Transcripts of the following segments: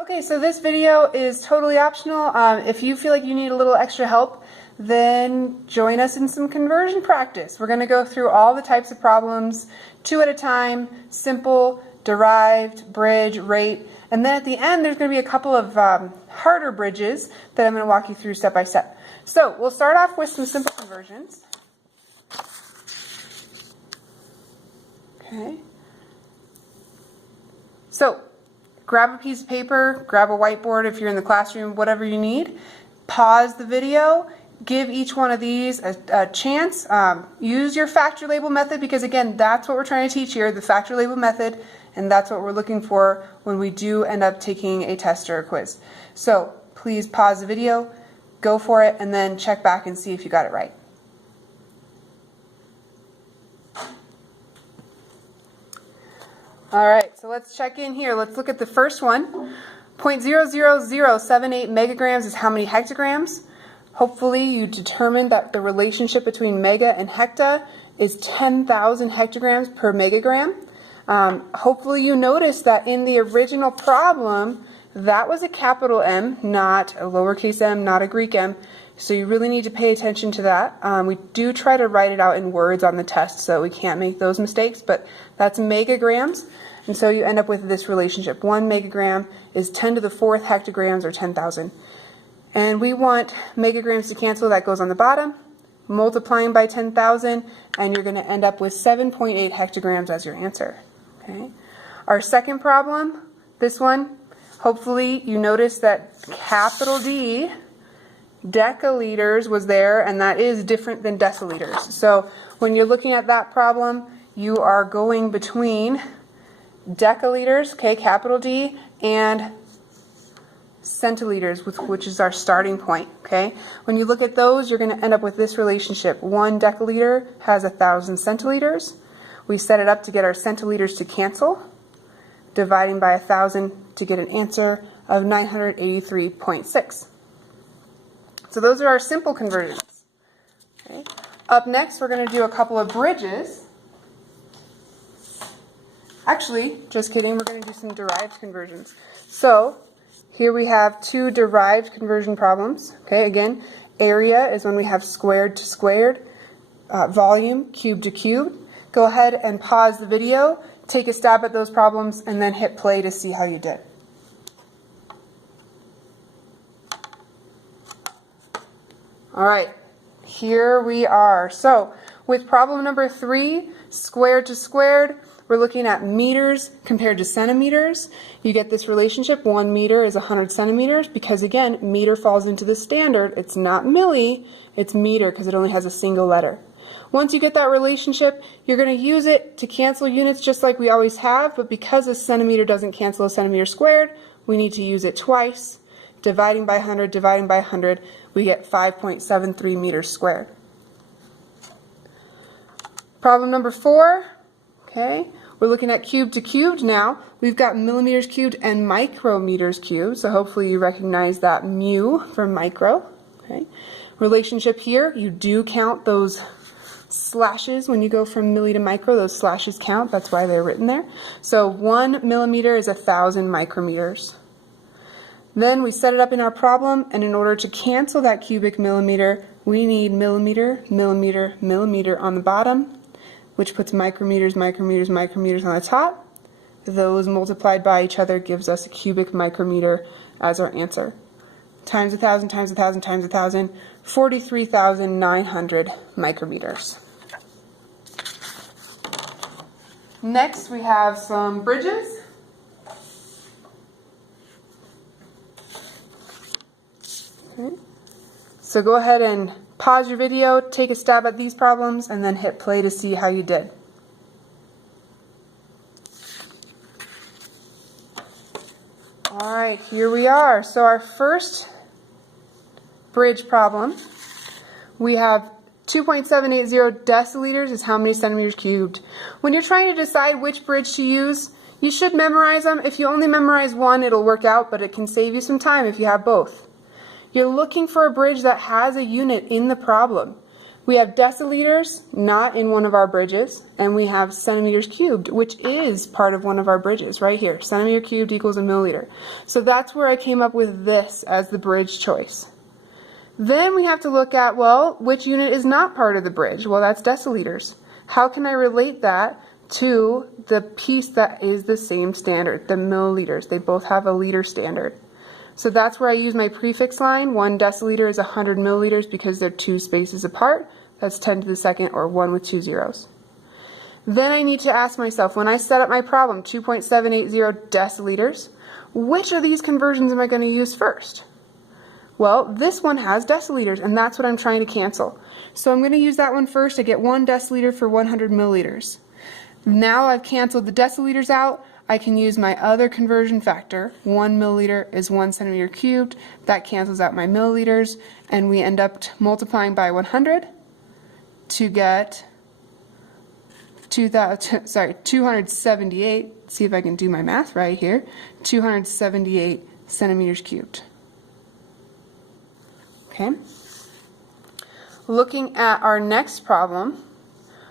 Okay, so this video is totally optional. If you feel like you need a little extra help, then join us in some conversion practice. We're going to go through all the types of problems, 2 at a time, simple, derived, bridge, rate, and then at the end there's going to be a couple of harder bridges that I'm going to walk you through step by step. So we'll start off with some simple conversions. Okay. So grab a piece of paper, grab a whiteboard if you're in the classroom, whatever you need. Pause the video. Give each one of these a chance. Use your factor label method because, again, that's what we're trying to teach here, the factor label method, and that's what we're looking for when we do end up taking a test or a quiz. So please pause the video, go for it, and then check back and see if you got it right. All right, so let's check in here. Let's look at the first one. 0.00078 megagrams is how many hectograms? Hopefully you determined that the relationship between mega and hecta is 10,000 hectograms per megagram. Hopefully you noticed that in the original problem, that was a capital M, not a lowercase m, not a Greek m. So you really need to pay attention to that. We do try to write it out in words on the test so we can't make those mistakes, but that's megagrams. And so you end up with this relationship. 1 megagram is 10 to the 4th hectograms, or 10,000. And we want megagrams to cancel. That goes on the bottom, multiplying by 10,000, and you're going to end up with 7.8 hectograms as your answer. Okay. Our second problem, this one, hopefully you noticed that capital D, decaliters, was there, and that is different than deciliters. So when you're looking at that problem, you are going between decaliters, okay, capital D, and centiliters, which is our starting point. Okay, when you look at those, you're going to end up with this relationship. 1 deciliter has 1,000 centiliters. We set it up to get our centiliters to cancel, dividing by 1,000 to get an answer of 983.6. So those are our simple conversions. Okay. Up next, we're going to do a couple of bridges. Actually, just kidding, we're going to do some derived conversions. So here we have 2 derived conversion problems. Okay, again, area is when we have squared to squared, volume, cube to cube. Go ahead and pause the video, take a stab at those problems, and then hit play to see how you did. All right, here we are. So with problem number 3, squared to squared, we're looking at meters compared to centimeters. You get this relationship, 1 meter is 100 centimeters, because again, meter falls into the standard. It's not milli, it's meter, because it only has a single letter. Once you get that relationship, you're going to use it to cancel units just like we always have, but because a centimeter doesn't cancel a centimeter squared, we need to use it twice. Dividing by 100, we get 5.73 meters squared. Problem number 4, okay, we're looking at cube to cubed now. We've got millimeters cubed and micrometers cubed, so hopefully you recognize that mu from micro. Okay. Relationship here, you do count those slashes when you go from milli to micro. Those slashes count, that's why they're written there. So 1 millimeter is 1,000 micrometers. Then we set it up in our problem, and in order to cancel that cubic millimeter, we need millimeter, millimeter, millimeter on the bottom, which puts micrometers, micrometers, micrometers on the top. Those multiplied by each other gives us a cubic micrometer as our answer. Times 1,000, times 1,000, times 1,000, 43,900 micrometers. Next, we have some bridges. Okay. So go ahead and pause your video, take a stab at these problems, and then hit play to see how you did. Alright, here we are. So our first bridge problem, we have 2.780 deciliters is how many centimeters cubed. When you're trying to decide which bridge to use, you should memorize them. If you only memorize one, it'll work out, but it can save you some time if you have both. You're looking for a bridge that has a unit in the problem. We have deciliters, not in one of our bridges, and we have centimeters cubed, which is part of one of our bridges, right here. Centimeter cubed equals a milliliter. So that's where I came up with this as the bridge choice. Then we have to look at, well, which unit is not part of the bridge? Well, that's deciliters. How can I relate that to the piece that is the same standard, the milliliters? They both have a liter standard. So that's where I use my prefix line. 1 deciliter is 100 milliliters because they're 2 spaces apart. That's 10 to the second, or 1 with 2 zeros. Then I need to ask myself, when I set up my problem, 2.780 deciliters, which of these conversions am I going to use first? Well, this one has deciliters, and that's what I'm trying to cancel. So I'm going to use that one first. I get 1 deciliter for 100 milliliters. Now I've canceled the deciliters out. I can use my other conversion factor. 1 milliliter is 1 centimeter cubed. That cancels out my milliliters, and we end up multiplying by 100 to get 278. See if I can do my math right here. 278 centimeters cubed. Okay. Looking at our next problem,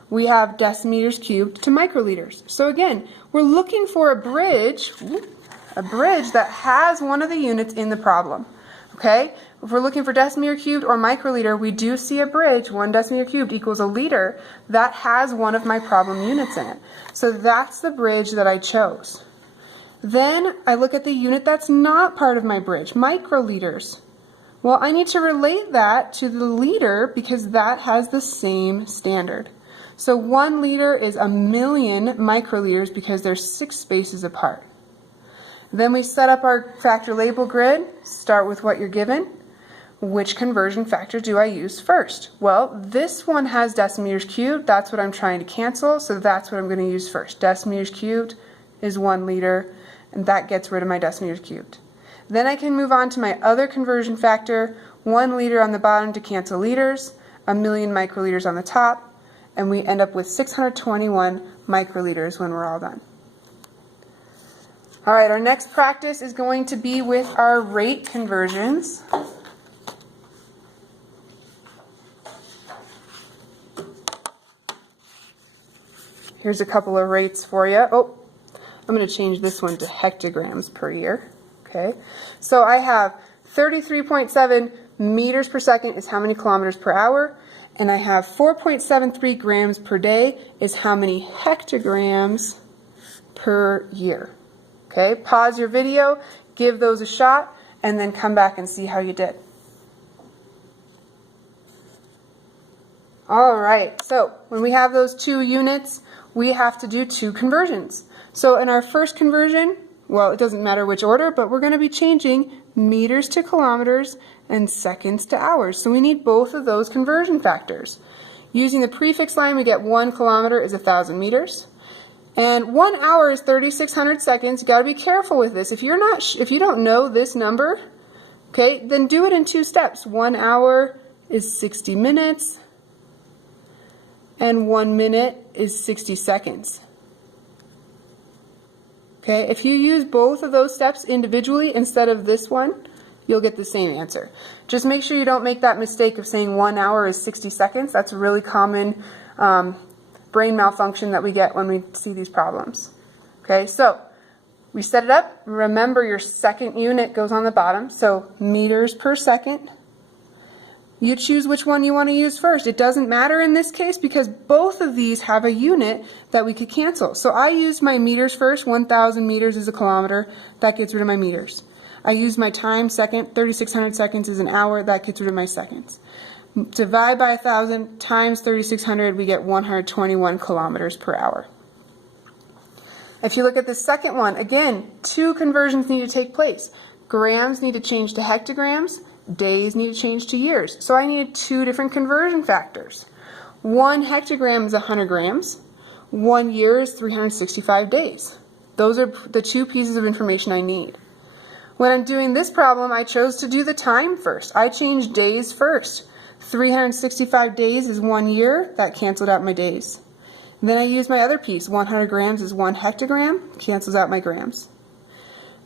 we have decimeters cubed to microliters. So again, we're looking for a bridge that has one of the units in the problem. Okay? If we're looking for decimeter cubed or microliter, we do see a bridge, 1 decimeter cubed equals a liter, that has one of my problem units in it. So that's the bridge that I chose. Then I look at the unit that's not part of my bridge, microliters. Well, I need to relate that to the liter because that has the same standard. So 1 liter is 1,000,000 microliters because they're 6 spaces apart. Then we set up our factor label grid, start with what you're given. Which conversion factor do I use first? Well, this one has decimeters cubed. That's what I'm trying to cancel, so that's what I'm going to use first. Decimeters cubed is 1 liter, and that gets rid of my decimeters cubed. Then I can move on to my other conversion factor, 1 liter on the bottom to cancel liters, 1,000,000 microliters on the top, and we end up with 621 microliters when we're all done. All right, our next practice is going to be with our rate conversions. Here's a couple of rates for you. Oh, I'm going to change this one to hectograms per year. Okay, so I have 33.7 meters per second is how many kilometers per hour, and I have 4.73 grams per day is how many hectograms per year. Okay, pause your video, give those a shot, and then come back and see how you did. All right, so when we have those 2 units, we have to do 2 conversions. So in our first conversion, well, it doesn't matter which order, but we're going to be changing meters to kilometers and seconds to hours. So we need both of those conversion factors. Using the prefix line, we get 1 kilometer is 1,000 meters. And 1 hour is 3,600 seconds. You got to be careful with this. If you don't know this number, okay, then do it in 2 steps. 1 hour is 60 minutes, and 1 minute is 60 seconds. Okay, if you use both of those steps individually instead of this one, you'll get the same answer. Just make sure you don't make that mistake of saying 1 hour is 60 seconds. That's a really common brain malfunction that we get when we see these problems. Okay, so we set it up. Remember, your second unit goes on the bottom, so meters per second. You choose which one you want to use first. It doesn't matter in this case because both of these have a unit that we could cancel. So I used my meters first. 1,000 meters is a kilometer. That gets rid of my meters. I used my time second. 3,600 seconds is an hour. That gets rid of my seconds. Divide by 1,000 times 3,600, we get 121 kilometers per hour. If you look at the second one, again, 2 conversions need to take place. Grams need to change to hectograms. Days need to change to years. So I needed 2 different conversion factors. 1 hectogram is 100 grams. 1 year is 365 days. Those are the 2 pieces of information I need. When I'm doing this problem, I chose to do the time first. I changed days first. 365 days is 1 year. That canceled out my days. Then I used my other piece. 100 grams is 1 hectogram. Cancels out my grams.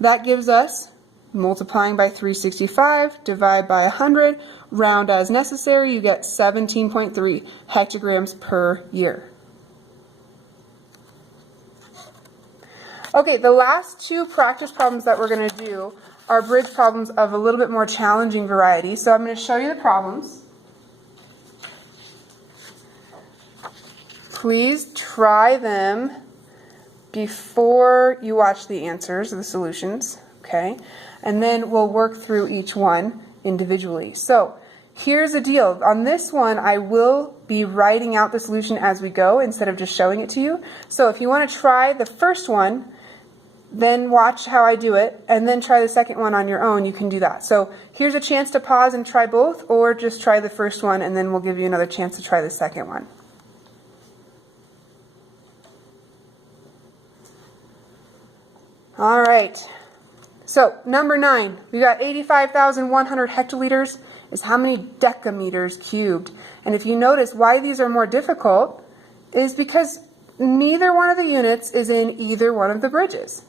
That gives us multiplying by 365, divide by 100, round as necessary, you get 17.3 hectograms per year. Okay, the last two practice problems that we're going to do are bridge problems of a little bit more challenging variety. So I'm going to show you the problems. Please try them before you watch the answers or the solutions, okay? And then we'll work through each one individually. So here's the deal. On this one, I will be writing out the solution as we go instead of just showing it to you. So if you want to try the first one, then watch how I do it, and then try the second one on your own, you can do that. So here's a chance to pause and try both, or just try the first one, and then we'll give you another chance to try the second one. All right, so number 9, we got 85,100 hectoliters is how many decameters cubed. And if you notice why these are more difficult is because neither one of the units is in either one of the bridges.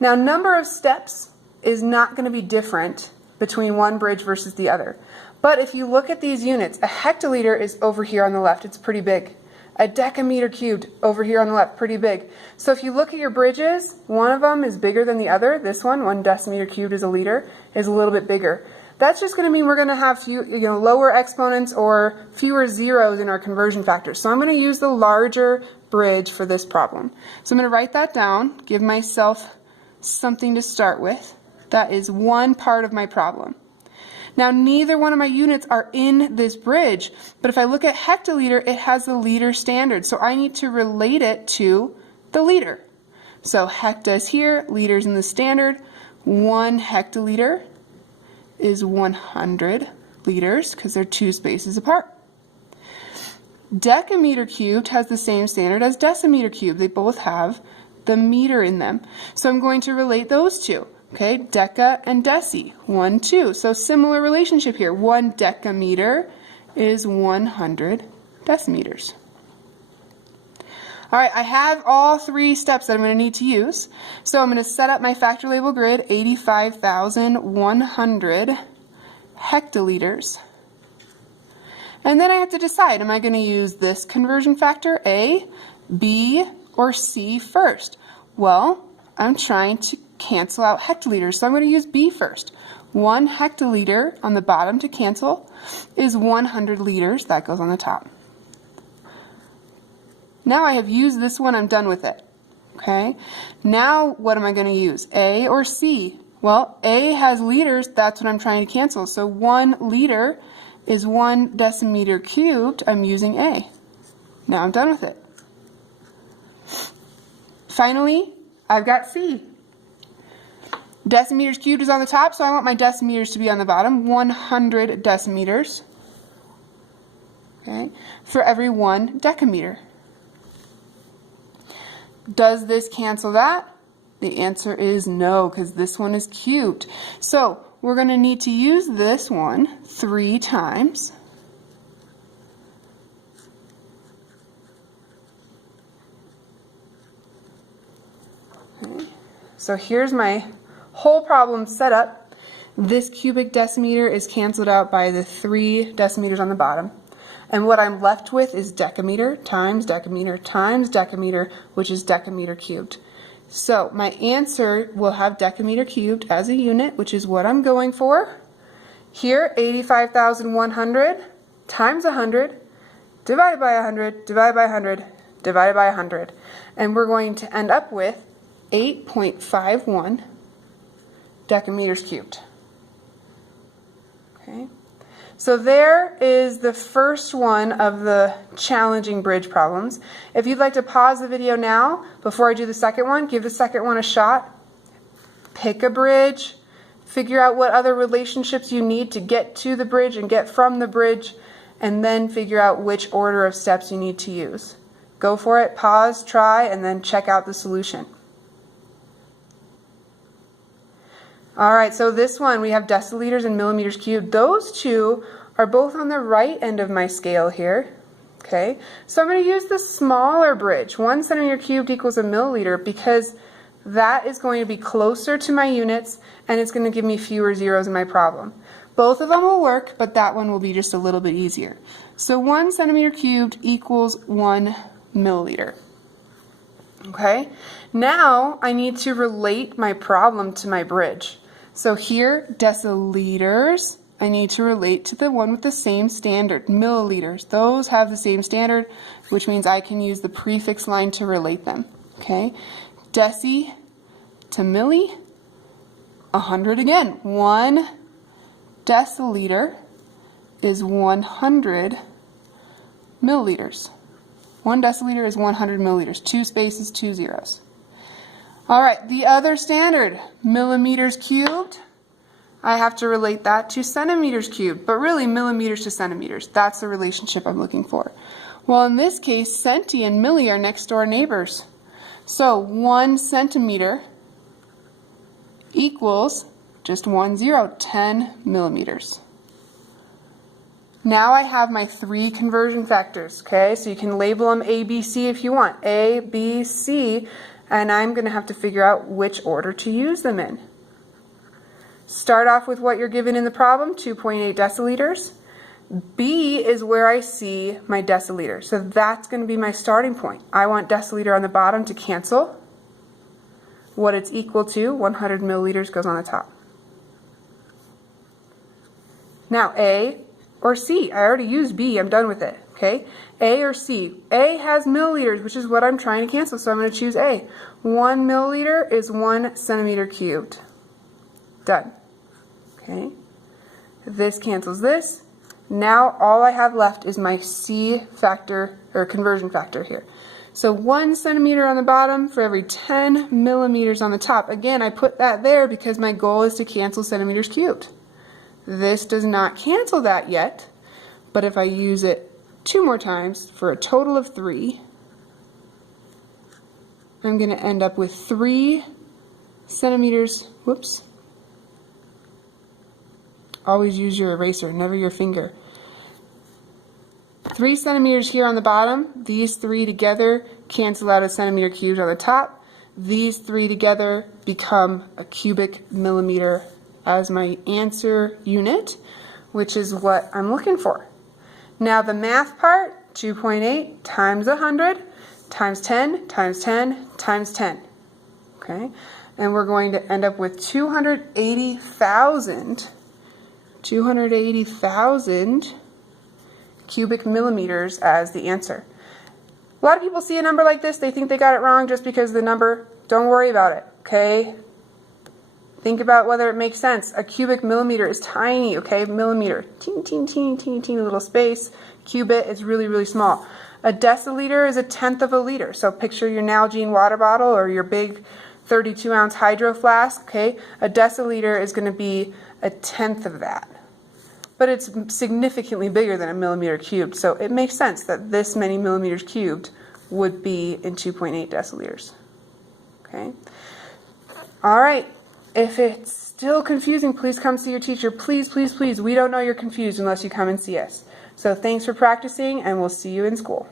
Now, number of steps is not going to be different between one bridge versus the other. But if you look at these units, a hectoliter is over here on the left. It's pretty big. A decameter cubed over here on the left, pretty big. So if you look at your bridges, one of them is bigger than the other. This one decimeter cubed is a liter, is a little bit bigger. That's just going to mean we're going to have lower exponents or fewer zeros in our conversion factors. So I'm going to use the larger bridge for this problem. So I'm going to write that down, give myself something to start with. That is one part of my problem. Now, neither one of my units are in this bridge, but if I look at hectoliter, it has the liter standard, so I need to relate it to the liter. So hecta is here, liters in the standard. 1 hectoliter is 100 liters because they're 2 spaces apart. Decameter cubed has the same standard as decimeter cubed. They both have the meter in them. So I'm going to relate those two. Okay, deca and deci, 1, 2. So similar relationship here. 1 decameter is 100 decimeters. All right, I have all 3 steps that I'm going to need to use. So I'm going to set up my factor label grid, 85,100 hectoliters. And then I have to decide, am I going to use this conversion factor, A, B, or C first? Well, I'm trying to cancel out hectoliters, so I'm going to use B first. 1 hectoliter on the bottom to cancel is 100 liters. That goes on the top. Now I have used this one, I'm done with it. Okay, now what am I going to use? A or C? Well, A has liters, that's what I'm trying to cancel. So 1 liter is 1 decimeter cubed. I'm using A. Now I'm done with it. Finally, I've got C. Decimeters cubed is on the top, so I want my decimeters to be on the bottom. 100 decimeters, okay, for every 1 decameter. Does this cancel that? The answer is no, because this one is cubed. So we're going to need to use this one 3 times. Okay. So here's my whole problem set up. This cubic decimeter is canceled out by the 3 decimeters on the bottom. And what I'm left with is decameter times decameter times decameter, which is decameter cubed. So my answer will have decameter cubed as a unit, which is what I'm going for. Here, 85,100 times 100, divided by 100, divided by 100, divided by 100. And we're going to end up with 8.51 decameters cubed. Okay, so there is the first one of the challenging bridge problems. If you'd like to pause the video now before I do the second one, give the second one a shot. Pick a bridge, figure out what other relationships you need to get to the bridge and get from the bridge, and then figure out which order of steps you need to use. Go for it, pause, try, and then check out the solution. All right, so this one, we have deciliters and millimeters cubed. Those two are both on the right end of my scale here. Okay, so I'm going to use the smaller bridge. 1 centimeter cubed equals a milliliter because that is going to be closer to my units, and it's going to give me fewer zeros in my problem. Both of them will work, but that one will be just a little bit easier. So 1 centimeter cubed equals 1 milliliter. Okay, now I need to relate my problem to my bridge. So here, deciliters, I need to relate to the one with the same standard, milliliters. Those have the same standard, which means I can use the prefix line to relate them. Okay, deci to milli, 100 again. 1 deciliter is 100 milliliters. 1 deciliter is 100 milliliters. 2 spaces, 2 zeros. All right, the other standard, millimeters cubed, I have to relate that to centimeters cubed, but really millimeters to centimeters. That's the relationship I'm looking for. Well, in this case, centi and milli are next door neighbors. So 1 centimeter equals just 1 zero, 10 millimeters. Now I have my 3 conversion factors, okay? So you can label them A, B, C if you want. A, B, C, and I'm going to have to figure out which order to use them in. Start off with what you're given in the problem, 2.8 deciliters. B is where I see my deciliter, so that's going to be my starting point. I want deciliter on the bottom to cancel. What it's equal to, 100 milliliters, goes on the top. Now A or C. I already used B, I'm done with it. Okay, A or C. A has milliliters, which is what I'm trying to cancel, so I'm going to choose A. 1 milliliter is 1 centimeter cubed. Done. Okay, this cancels this. Now all I have left is my C factor, or conversion factor here. So 1 centimeter on the bottom for every 10 millimeters on the top. Again, I put that there because my goal is to cancel centimeters cubed. This does not cancel that yet, but if I use it 2 more times for a total of 3, I'm going to end up with 3 centimeters, whoops, always use your eraser, never your finger. 3 centimeters here on the bottom, these 3 together cancel out a centimeter cubed on the top. These 3 together become a cubic millimeter as my answer unit, which is what I'm looking for. Now the math part, 2.8 times 100 times 10 times 10 times 10. Okay, and we're going to end up with 280,000 cubic millimeters as the answer. A lot of people see a number like this, they think they got it wrong just because of the number. Don't worry about it, okay? Think about whether it makes sense. A cubic millimeter is tiny, okay? Millimeter, teeny, teeny, teeny, teeny, teeny little space. Cubit is really, really small. A deciliter is 1/10 of a liter. So picture your Nalgene water bottle or your big 32-ounce hydro flask, okay? A deciliter is going to be 1/10 of that. But it's significantly bigger than a millimeter cubed, so it makes sense that this many millimeters cubed would be in 2.8 deciliters. Okay? All right. If it's still confusing, please come see your teacher. Please, please, please. We don't know you're confused unless you come and see us. So thanks for practicing, and we'll see you in school.